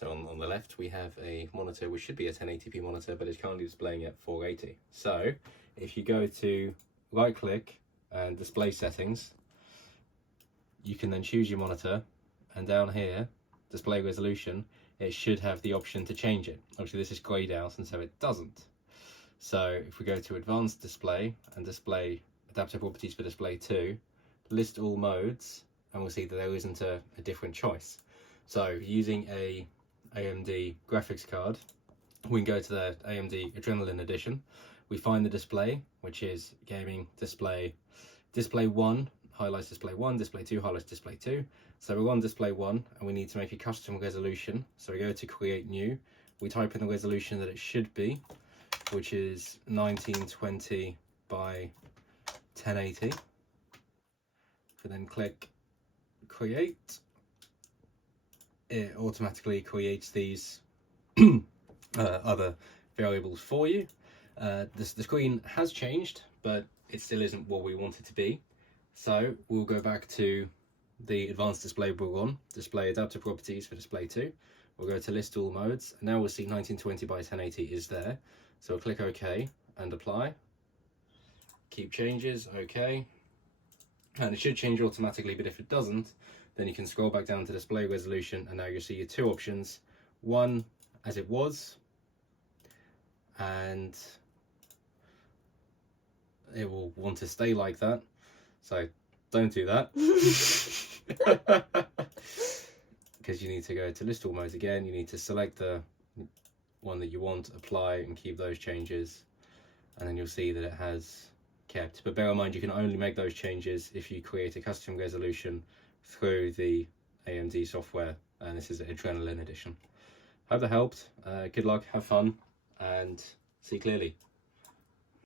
So on the left we have a monitor which should be a 1080p monitor, but it's currently displaying at 480. So if you go to right click and display settings, you can then choose your monitor, and down here, display resolution, it should have the option to change it. Obviously this is grayed out and so it doesn't. So if we go to advanced display and display adaptive properties for display 2, list all modes, and we'll see that there isn't a different choice. So using a AMD graphics card, we can go to the AMD Adrenalin Edition. We find the display, which is gaming display. Display 1 highlights display 1, display 2 highlights display 2. So we're on display 1 and we need to make a custom resolution. So we go to create new. We type in the resolution that it should be, which is 1920 by 1080. We then click create. It automatically creates these other variables for you. The screen has changed, but it still isn't what we want it to be. So we'll go back to the advanced display we're on, display adaptive properties for display 2. We'll go to list all modes, and now we'll see 1920 by 1080 is there. So we'll click OK and apply. Keep changes, OK. And it should change automatically, but if it doesn't, then you can scroll back down to display resolution, and now you'll see your two options. One as it was, and it will want to stay like that. So don't do that. Because you need to go to list all modes again. You need to select the one that you want, apply, and keep those changes. And then you'll see that it has kept. But bear in mind, you can only make those changes if you create a custom resolution through the AMD software. And this is an Adrenalin Edition. Hope that helped. Good luck, have fun, and see clearly.